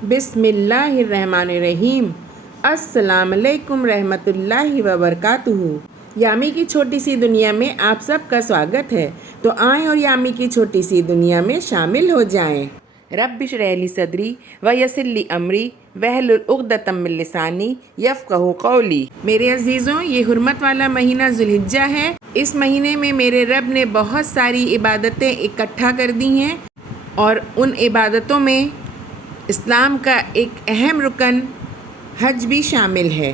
بسم اللہ الرحمن الرحیم۔ السلام علیکم رحمۃ اللہ وبرکاتہ۔ یامی کی چھوٹی سی دنیا میں آپ سب کا سواگت ہے، تو آئیں اور یامی کی چھوٹی سی دنیا میں شامل ہو جائیں۔ رب اشرح لی صدری ویسر لی امری واحلل عقدۃ من لسانی یفقہوا قولی۔ میرے عزیزوں، یہ حرمت والا مہینہ ذوالحجہ ہے۔ اس مہینے میں میرے رب نے بہت ساری عبادتیں اکٹھا کر دی ہیں، اور ان عبادتوں میں اسلام کا ایک اہم رکن حج بھی شامل ہے۔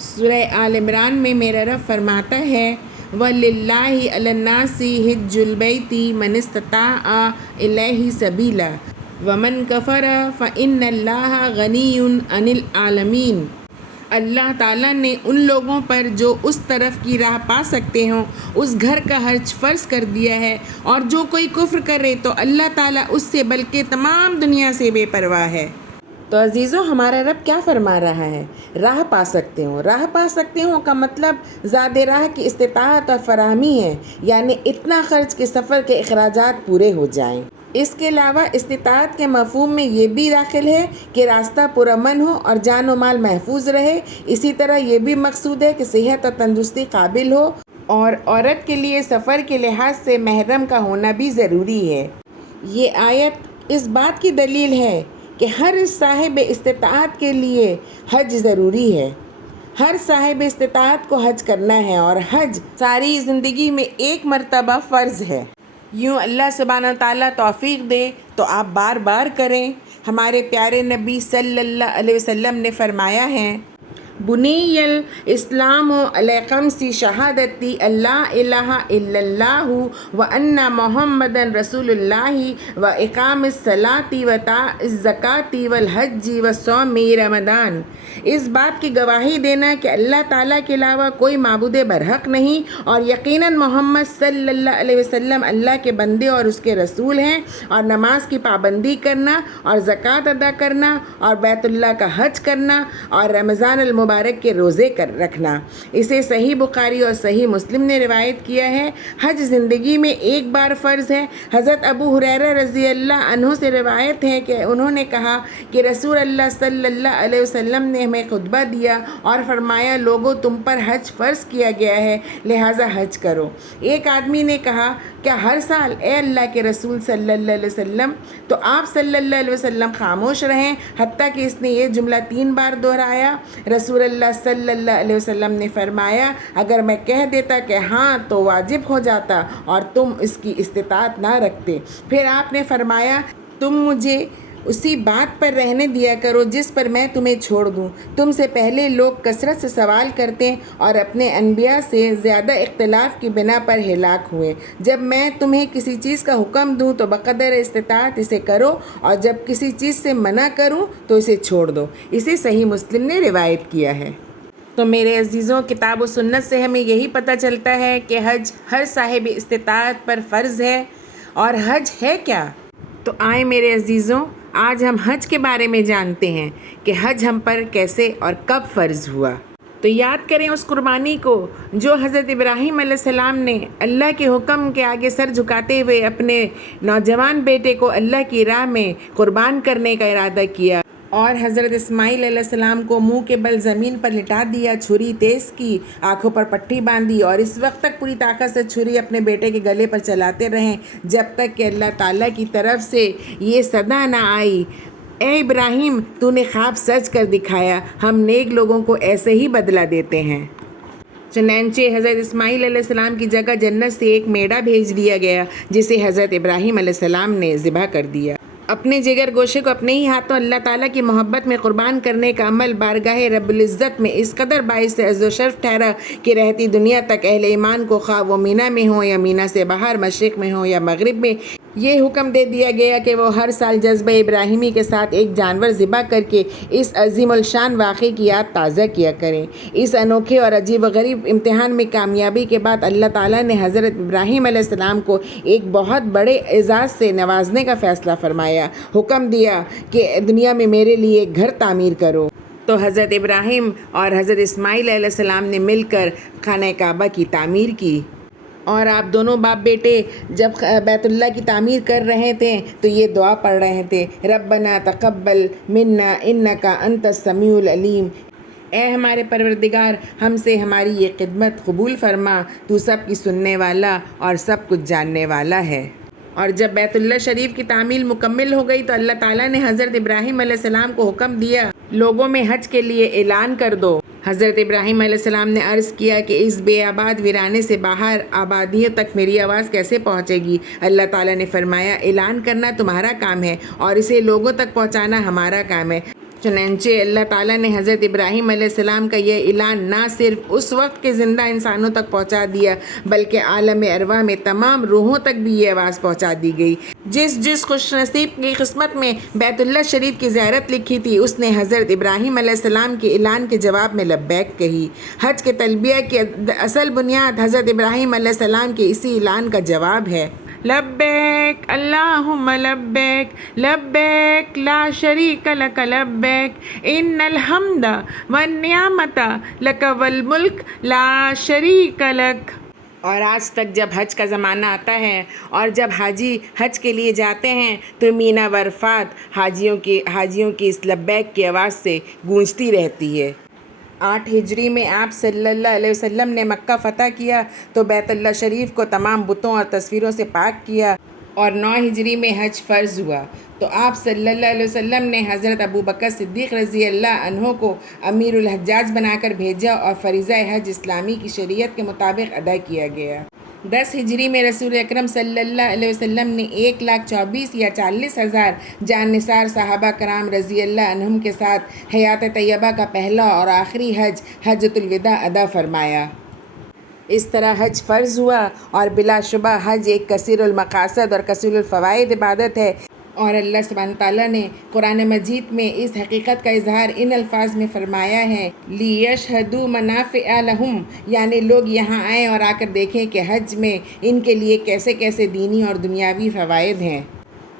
سورہ آل عمران میں میرا رب فرماتا ہے وَلِلَّهِ عَلَى النَّاسِ حِجُّ الْبَيْتِ مَنِ اسْتَطَاعَ إِلَيْهِ سَبِيلًا وَمَنْ كَفَرَ فَإِنَّ اللَّهَ غَنِيٌّ عَنِ الْعَالَمِينَ۔ اللہ تعالیٰ نے ان لوگوں پر جو اس طرف کی راہ پا سکتے ہوں اس گھر کا حج فرض کر دیا ہے، اور جو کوئی کفر کرے تو اللہ تعالیٰ اس سے بلکہ تمام دنیا سے بے پرواہ ہے۔ تو عزیزوں، ہمارا رب کیا فرما رہا ہے؟ راہ پا سکتے ہوں۔ راہ پا سکتے ہوں کا مطلب زاد راہ کی استطاعت اور فراہمی ہے، یعنی اتنا خرچ کہ سفر کے اخراجات پورے ہو جائیں۔ اس کے علاوہ استطاعت کے مفہوم میں یہ بھی داخل ہے کہ راستہ پرامن ہو اور جان و مال محفوظ رہے۔ اسی طرح یہ بھی مقصود ہے کہ صحت اور تندرستی قابل ہو، اور عورت کے لیے سفر کے لحاظ سے محرم کا ہونا بھی ضروری ہے۔ یہ آیت اس بات کی دلیل ہے کہ ہر صاحب استطاعت کے لیے حج ضروری ہے۔ ہر صاحب استطاعت کو حج کرنا ہے، اور حج ساری زندگی میں ایک مرتبہ فرض ہے۔ یوں اللہ سبحانہ تعالیٰ توفیق دے تو آپ بار بار کریں۔ ہمارے پیارے نبی صلی اللہ علیہ وسلم نے فرمایا ہے بنی الاسلام علی خمس شہادتی اللہ الہ الا اللہ وان محمدا رسول اللہ واقام الصلاۃ وایتاء الزکوٰۃ والحج وصوم رمضان۔ اس بات کی گواہی دینا کہ اللہ تعالیٰ کے علاوہ کوئی معبود برحق نہیں، اور یقیناً محمد صلی اللہ علیہ وسلم اللہ کے بندے اور اس کے رسول ہیں، اور نماز کی پابندی کرنا، اور زکوٰۃ ادا کرنا، اور بیت اللہ کا حج کرنا، اور رمضان المبارک کے روزے رکھنا۔ اسے صحیح بخاری اور صحیح مسلم نے روایت کیا ہے۔ حج زندگی میں ایک بار فرض ہے۔ حضرت ابو ہریرہ رضی اللہ عنہ سے روایت ہے کہ انہوں نے کہا کہ رسول اللہ صلی اللہ علیہ وسلم نے ہمیں خطبہ دیا اور فرمایا لوگو، تم پر حج فرض کیا گیا ہے، لہٰذا حج کرو۔ ایک آدمی نے کہا کیا ہر سال؟ اے اللہ کے رسول صلی اللہ علیہ وسلم! تو آپ صلی اللہ علیہ وسلم خاموش رہیں، حتیٰ کہ اس نے یہ جملہ 3 بار دہرایا۔ رسول اللہ صلی اللہ علیہ وسلم نے فرمایا اگر میں کہہ دیتا کہ ہاں تو واجب ہو جاتا اور تم اس کی استطاعت نہ رکھتے۔ پھر آپ نے فرمایا تم مجھے اسی بات پر رہنے دیا کرو جس پر میں تمہیں چھوڑ دوں۔ تم سے پہلے لوگ کثرت سے سوال کرتے اور اپنے انبیاء سے زیادہ اختلاف کی بنا پر ہلاک ہوئے۔ جب میں تمہیں کسی چیز کا حکم دوں تو بقدر استطاعت اسے کرو، اور جب کسی چیز سے منع کروں تو اسے چھوڑ دو۔ اسے صحیح مسلم نے روایت کیا ہے۔ تو میرے عزیزوں، کتاب و سنت سے ہمیں یہی پتہ چلتا ہے کہ حج ہر صاحب استطاعت پر فرض ہے۔ اور حج ہے کیا؟ تو آئیں میرے عزیزوں، آج ہم حج کے بارے میں جانتے ہیں کہ حج ہم پر کیسے اور کب فرض ہوا۔ تو یاد کریں اس قربانی کو جو حضرت ابراہیم علیہ السلام نے اللہ کے حکم کے آگے سر جھکاتے ہوئے اپنے نوجوان بیٹے کو اللہ کی راہ میں قربان کرنے کا ارادہ کیا، اور حضرت اسماعیل علیہ السلام کو منہ کے بل زمین پر لٹا دیا، چھری تیز کی، آنکھوں پر پٹی باندھی، اور اس وقت تک پوری طاقت سے چھری اپنے بیٹے کے گلے پر چلاتے رہیں جب تک کہ اللہ تعالیٰ کی طرف سے یہ صدا نہ آئی اے ابراہیم، تو نے خواب سچ کر دکھایا، ہم نیک لوگوں کو ایسے ہی بدلہ دیتے ہیں۔ چنانچہ حضرت اسماعیل علیہ السلام کی جگہ جنت سے ایک میڑا بھیج دیا گیا جسے حضرت ابراہیم علیہ السلام نے ذبح کر دیا۔ اپنے جگر گوشے کو اپنے ہی ہاتھوں اللہ تعالیٰ کی محبت میں قربان کرنے کا عمل بارگاہ رب العزت میں اس قدر باعث عز و شرف ٹھہرا کہ رہتی دنیا تک اہل ایمان کو خواہ وہ مینا میں ہوں یا مینا سے باہر، مشرق میں ہوں یا مغرب میں، یہ حکم دے دیا گیا کہ وہ ہر سال جذبہ ابراہیمی کے ساتھ ایک جانور ذبح کر کے اس عظیم الشان واقعے کی یاد تازہ کیا کریں۔ اس انوکھے اور عجیب و غریب امتحان میں کامیابی کے بعد اللہ تعالیٰ نے حضرت ابراہیم علیہ السلام کو ایک بہت بڑے اعزاز سے نوازنے کا فیصلہ فرمایا، حکم دیا کہ دنیا میں میرے لیے ایک گھر تعمیر کرو۔ تو حضرت ابراہیم اور حضرت اسماعیل علیہ السلام نے مل کر خانہ کعبہ کی تعمیر کی۔ اور آپ دونوں باپ بیٹے جب بیت اللہ کی تعمیر کر رہے تھے تو یہ دعا پڑھ رہے تھے، ربنا تقبل منا انکا انت السمیع العلیم، اے ہمارے پروردگار ہم سے ہماری یہ خدمت قبول فرما، تو سب کی سننے والا اور سب کچھ جاننے والا ہے۔ اور جب بیت اللہ شریف کی تعمیر مکمل ہو گئی تو اللہ تعالیٰ نے حضرت ابراہیم علیہ السلام کو حکم دیا، لوگوں میں حج کے لیے اعلان کر دو۔ حضرت ابراہیم علیہ السلام نے عرض کیا کہ اس بے آباد ویرانے سے باہر آبادیوں تک میری آواز کیسے پہنچے گی؟ اللہ تعالیٰ نے فرمایا، اعلان کرنا تمہارا کام ہے اور اسے لوگوں تک پہنچانا ہمارا کام ہے۔ چنانچہ اللہ تعالیٰ نے حضرت ابراہیم علیہ السلام کا یہ اعلان نہ صرف اس وقت کے زندہ انسانوں تک پہنچا دیا بلکہ عالم ارواح میں تمام روحوں تک بھی یہ آواز پہنچا دی گئی۔ جس خوش نصیب کی قسمت میں بیت اللہ شریف کی زیارت لکھی تھی اس نے حضرت ابراہیم علیہ السلام کے اعلان کے جواب میں لبیک کہی۔ حج کے تلبیہ کی اصل بنیاد حضرت ابراہیم علیہ السلام کے اسی اعلان کا جواب ہے، لبیک اللہم لبیک لبیک لا شریک لک لبیک ان الحمد والنعمت لک والملک لا شریک لک۔ اور آج تک جب حج کا زمانہ آتا ہے اور جب حاجی حج کے لیے جاتے ہیں تو مینا و عرفات حاجیوں کی اس لبیک کی آواز سے گونجتی رہتی ہے۔ 8 ہجری میں آپ صلی اللہ علیہ وسلم نے مکہ فتح کیا تو بیت اللہ شریف کو تمام بتوں اور تصویروں سے پاک کیا، اور 9 ہجری میں حج فرض ہوا تو آپ صلی اللہ علیہ وسلم نے حضرت ابوبکر صدیق رضی اللہ عنہ کو امیر الحجاج بنا کر بھیجا اور فریضہ حج اسلامی کی شریعت کے مطابق ادا کیا گیا۔ 10 ہجری میں رسول اکرم صلی اللہ علیہ وسلم نے 1,24,000 یا 40,000 جان نثار صحابہ کرام رضی اللہ عنہم کے ساتھ حیات طیبہ کا پہلا اور آخری حج حجۃ الوداع ادا فرمایا۔ اس طرح حج فرض ہوا، اور بلا شبہ حج ایک کثیر المقاصد اور کثیر الفوائد عبادت ہے، اور اللہ سبحانہ تعالیٰ نے قرآن مجید میں اس حقیقت کا اظہار ان الفاظ میں فرمایا ہے، لِيَشْهَدُوا مَنَافِعَ لَهُمْ، یعنی لوگ یہاں آئیں اور آ کر دیکھیں کہ حج میں ان کے لیے کیسے کیسے دینی اور دنیاوی فوائد ہیں۔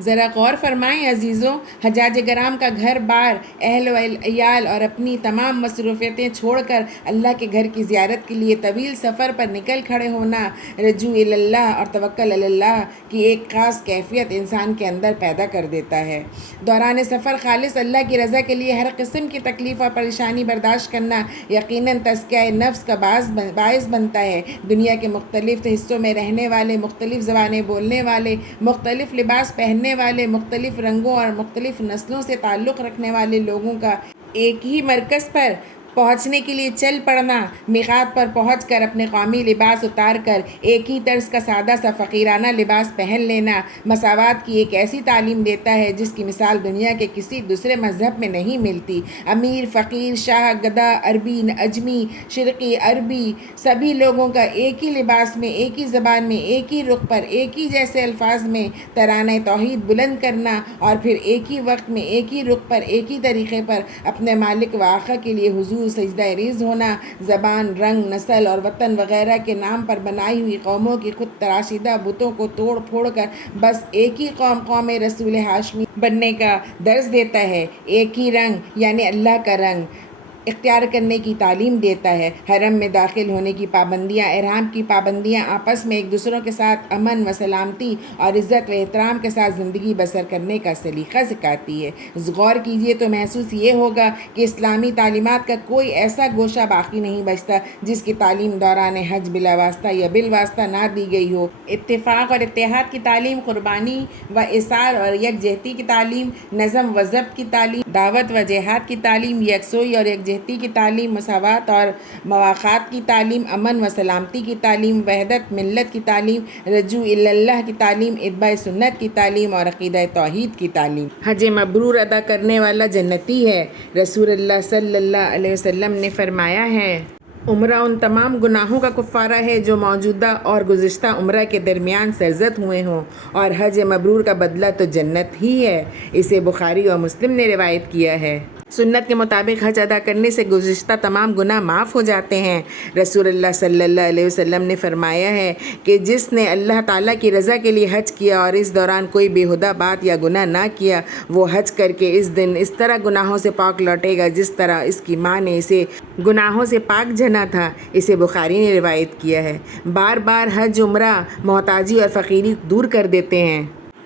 ذرا غور فرمائیں عزیزوں، حجاج کرام کا گھر بار، اہل و عیال اور اپنی تمام مصروفیتیں چھوڑ کر اللہ کے گھر کی زیارت کے لیے طویل سفر پر نکل کھڑے ہونا، رجوع اللہ اور توکل اللہ کی ایک خاص کیفیت انسان کے اندر پیدا کر دیتا ہے۔ دوران سفر خالص اللہ کی رضا کے لیے ہر قسم کی تکلیف اور پریشانی برداشت کرنا یقیناً تزکیہ نفس کا باعث بنتا ہے۔ دنیا کے مختلف حصوں میں رہنے والے، مختلف زبانیں بولنے والے، مختلف لباس پہننے والے، مختلف رنگوں اور مختلف نسلوں سے تعلق رکھنے والے لوگوں کا ایک ہی مرکز پر پہنچنے کے لیے چل پڑنا، میقات پر پہنچ کر اپنے قومی لباس اتار کر ایک ہی طرز کا سادہ سا فقیرانہ لباس پہن لینا، مساوات کی ایک ایسی تعلیم دیتا ہے جس کی مثال دنیا کے کسی دوسرے مذہب میں نہیں ملتی۔ امیر، فقیر، شاہ، گدا، عربی، اجمی، شرقی، عربی، سبھی لوگوں کا ایک ہی لباس میں، ایک ہی زبان میں، ایک ہی رخ پر، ایک ہی جیسے الفاظ میں ترانہ توحید بلند کرنا، اور پھر ایک ہی وقت میں، ایک ہی رخ پر، ایک ہی طریقے پر اپنے مالک و آقا کے لیے حضور سجدہ ریز ہونا۔ زبان، رنگ، نسل اور وطن وغیرہ کے نام پر بنائی ہوئی قوموں کی خود تراشیدہ بتوں کو توڑ پھوڑ کر بس ایک ہی قوم رسول ہاشمی بننے کا درس دیتا ہے، ایک ہی رنگ یعنی اللہ کا رنگ اختیار کرنے کی تعلیم دیتا ہے۔ حرم میں داخل ہونے کی پابندیاں، احرام کی پابندیاں، آپس میں ایک دوسروں کے ساتھ امن و سلامتی اور عزت و احترام کے ساتھ زندگی بسر کرنے کا سلیقہ سکھاتی ہے۔ غور کیجئے تو محسوس یہ ہوگا کہ اسلامی تعلیمات کا کوئی ایسا گوشہ باقی نہیں بچتا جس کی تعلیم دوران حج بلا واسطہ یا بالواسطہ نہ دی گئی ہو۔ اتفاق اور اتحاد کی تعلیم، قربانی و اثار اور یکجہتی کی تعلیم، نظم و ضبط کی تعلیم، دعوت و جہاد کی تعلیم، یکسوئی اور یکجہتی کی تعلیم، مساوات اور مواقعات کی تعلیم، امن و سلامتی کی تعلیم، وحدت ملت کی تعلیم، رجوع اللہ کی تعلیم، اتباع سنت کی تعلیم اور عقیدہ توحید کی تعلیم۔ حج مبرور ادا کرنے والا جنتی ہے۔ رسول اللہ صلی اللہ علیہ وسلم نے فرمایا ہے، عمرہ ان تمام گناہوں کا کفارہ ہے جو موجودہ اور گزشتہ عمرہ کے درمیان سرزد ہوئے ہوں، اور حج مبرور کا بدلہ تو جنت ہی ہے۔ اسے بخاری اور مسلم نے روایت کیا ہے۔ سنت کے مطابق حج ادا کرنے سے گزشتہ تمام گناہ معاف ہو جاتے ہیں۔ رسول اللہ صلی اللہ علیہ وسلم نے فرمایا ہے کہ جس نے اللہ تعالیٰ کی رضا کے لیے حج کیا اور اس دوران کوئی بیہودہ بات یا گناہ نہ کیا، وہ حج کر کے اس دن اس طرح گناہوں سے پاک لوٹے گا جس طرح اس کی ماں نے اسے گناہوں سے پاک جنا تھا۔ اسے بخاری نے روایت کیا ہے۔ بار بار حج عمرہ محتاجی اور فقیری دور کر دیتے ہیں۔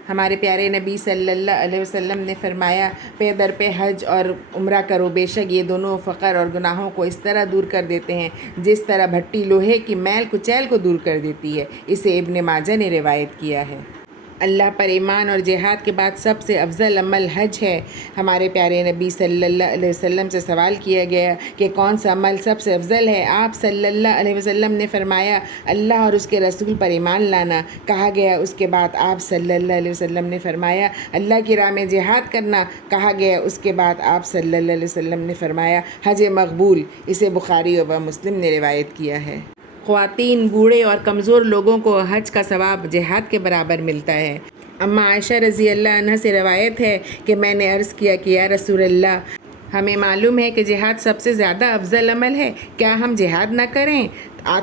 ہمارے پیارے نبی صلی اللہ علیہ وسلم نے فرمایا، پے در پہ حج اور عمرہ کرو، بے شک یہ دونوں فقر اور گناہوں کو اس طرح دور کر دیتے ہیں جس طرح بھٹی لوہے کی میل کچیل کو دور کر دیتی ہے۔ اسے ابن ماجہ نے روایت کیا ہے۔ اللہ پر ایمان اور جہاد کے بعد سب سے افضل عمل حج ہے۔ ہمارے پیارے نبی صلی اللہ علیہ وسلم سے سوال کیا گیا کہ کون سا عمل سب سے افضل ہے؟ آپ صلی اللہ علیہ وسلم نے فرمایا، اللہ اور اس کے رسول پر ایمان لانا۔ کہا گیا اس کے بعد آپ صلی اللہ علیہ وسلم نے فرمایا، اللہ کی راہ میں جہاد کرنا۔ کہا گیا اس کے بعد آپ صلی اللہ علیہ وسلم نے فرمایا، حج مقبول۔ اسے بخاری و مسلم نے روایت کیا ہے۔ خواتین، بوڑھے اور کمزور لوگوں کو حج کا ثواب جہاد کے برابر ملتا ہے۔ اماں عائشہ رضی اللہ عنہ سے روایت ہے کہ میں نے عرض کیا کہ یا رسول اللہ، ہمیں معلوم ہے کہ جہاد سب سے زیادہ افضل عمل ہے، کیا ہم جہاد نہ کریں؟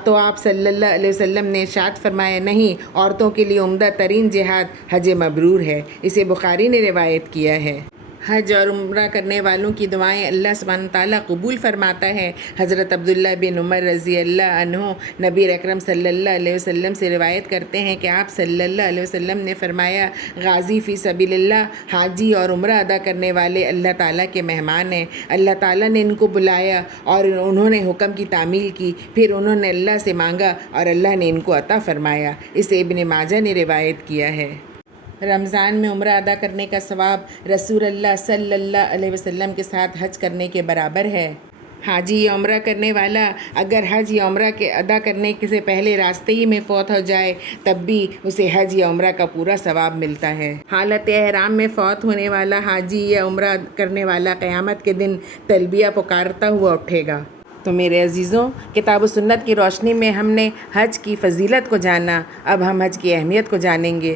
تو آپ صلی اللہ علیہ وسلم نے ارشاد فرمایا، نہیں، عورتوں کے لیے عمدہ ترین جہاد حج مبرور ہے۔ اسے بخاری نے روایت کیا ہے۔ حج اور عمرہ کرنے والوں کی دعائیں اللہ سبحانہ تعالیٰ قبول فرماتا ہے۔ حضرت عبداللہ بن عمر رضی اللہ عنہ نبی اکرم صلی اللہ علیہ وسلم سے روایت کرتے ہیں کہ آپ صلی اللہ علیہ وسلم نے فرمایا، غازی فی سبیل اللہ، حاجی اور عمرہ ادا کرنے والے اللہ تعالیٰ کے مہمان ہیں۔ اللہ تعالیٰ نے ان کو بلایا اور انہوں نے حکم کی تعمیل کی، پھر انہوں نے اللہ سے مانگا اور اللہ نے ان کو عطا فرمایا۔ اسے ابن ماجہ نے روایت کیا ہے۔ رمضان میں عمرہ ادا کرنے کا ثواب رسول اللہ صلی اللہ علیہ وسلم کے ساتھ حج کرنے کے برابر ہے۔ حاجی یا عمرہ کرنے والا اگر حج یا عمرہ کے ادا کرنے سے پہلے راستے ہی میں فوت ہو جائے تب بھی اسے حج یا عمرہ کا پورا ثواب ملتا ہے۔ حالت احرام میں فوت ہونے والا حاجی یا عمرہ کرنے والا قیامت کے دن تلبیہ پکارتا ہوا اٹھے گا۔ تو میرے عزیزوں، کتاب و سنت کی روشنی میں ہم نے حج کی فضیلت کو جانا، اب ہم حج کی اہمیت کو جانیں گے۔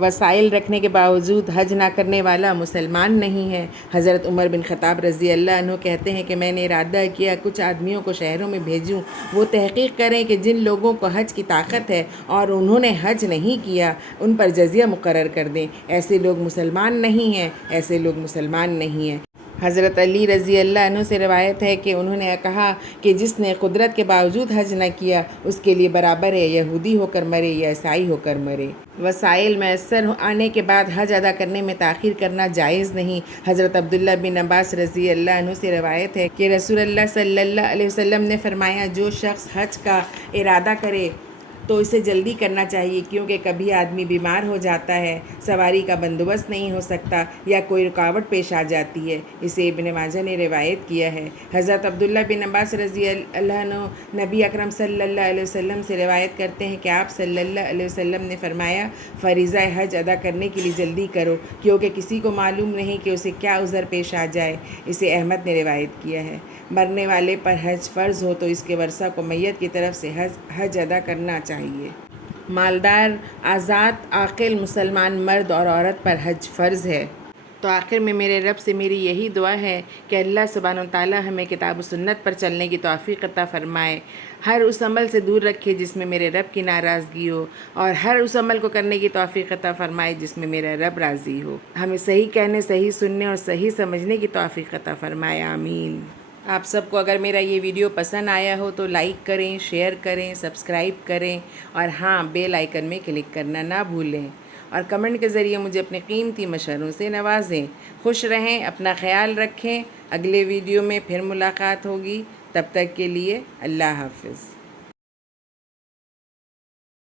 وسائل رکھنے کے باوجود حج نہ کرنے والا مسلمان نہیں ہے۔ حضرت عمر بن خطاب رضی اللہ عنہ کہتے ہیں کہ میں نے ارادہ کیا کچھ آدمیوں کو شہروں میں بھیجوں، وہ تحقیق کریں کہ جن لوگوں کو حج کی طاقت ہے اور انہوں نے حج نہیں کیا ان پر جزیہ مقرر کر دیں۔ ایسے لوگ مسلمان نہیں ہیں، ایسے لوگ مسلمان نہیں ہیں۔ حضرت علی رضی اللہ عنہ سے روایت ہے کہ انہوں نے کہا کہ جس نے قدرت کے باوجود حج نہ کیا اس کے لیے برابر ہے یہودی ہو کر مرے یا عیسائی ہو کر مرے۔ وسائل میسر آنے کے بعد حج ادا کرنے میں تاخیر کرنا جائز نہیں۔ حضرت عبداللہ بن عباس رضی اللہ عنہ سے روایت ہے کہ رسول اللہ صلی اللہ علیہ وسلم نے فرمایا، جو شخص حج کا ارادہ کرے تو اسے جلدی کرنا چاہیے، کیونکہ کبھی آدمی بیمار ہو جاتا ہے، سواری کا بندوبست نہیں ہو سکتا یا کوئی رکاوٹ پیش آ جاتی ہے۔ اسے ابن ماجہ نے روایت کیا ہے۔ حضرت عبداللہ بن عباس رضی اللہ عنہ نبی اکرم صلی اللہ علیہ وسلم سے روایت کرتے ہیں کہ آپ صلی اللہ علیہ وسلم نے فرمایا، فریضہ حج ادا کرنے کے لیے جلدی کرو، کیونکہ کسی کو معلوم نہیں کہ اسے کیا عذر پیش آ جائے۔ اسے احمد نے روایت کیا ہے۔ مرنے والے پر حج فرض ہو تو اس کے ورثہ کو میت کی طرف سے حج ادا کرنا چاہیے۔ مالدار، آزاد، عاقل مسلمان مرد اور عورت پر حج فرض ہے۔ تو آخر میں میرے رب سے میری یہی دعا ہے کہ اللہ سبحانہ وتعالی ہمیں کتاب و سنت پر چلنے کی توفیق عطا فرمائے، ہر اس عمل سے دور رکھے جس میں میرے رب کی ناراضگی ہو، اور ہر اس عمل کو کرنے کی توفیق عطا فرمائے جس میں میرا رب راضی ہو۔ ہمیں صحیح کہنے، صحیح سننے اور صحیح سمجھنے کی توفیق عطا فرمائے، آمین۔ آپ سب کو اگر میرا یہ ویڈیو پسند آیا ہو تو لائک کریں، شیئر کریں، سبسکرائب کریں، اور ہاں، بیل آئیکن میں کلک کرنا نہ بھولیں، اور کمنٹ کے ذریعے مجھے اپنے قیمتی مشوروں سے نوازیں۔ خوش رہیں، اپنا خیال رکھیں۔ اگلے ویڈیو میں پھر ملاقات ہوگی، تب تک کے لیے اللہ حافظ۔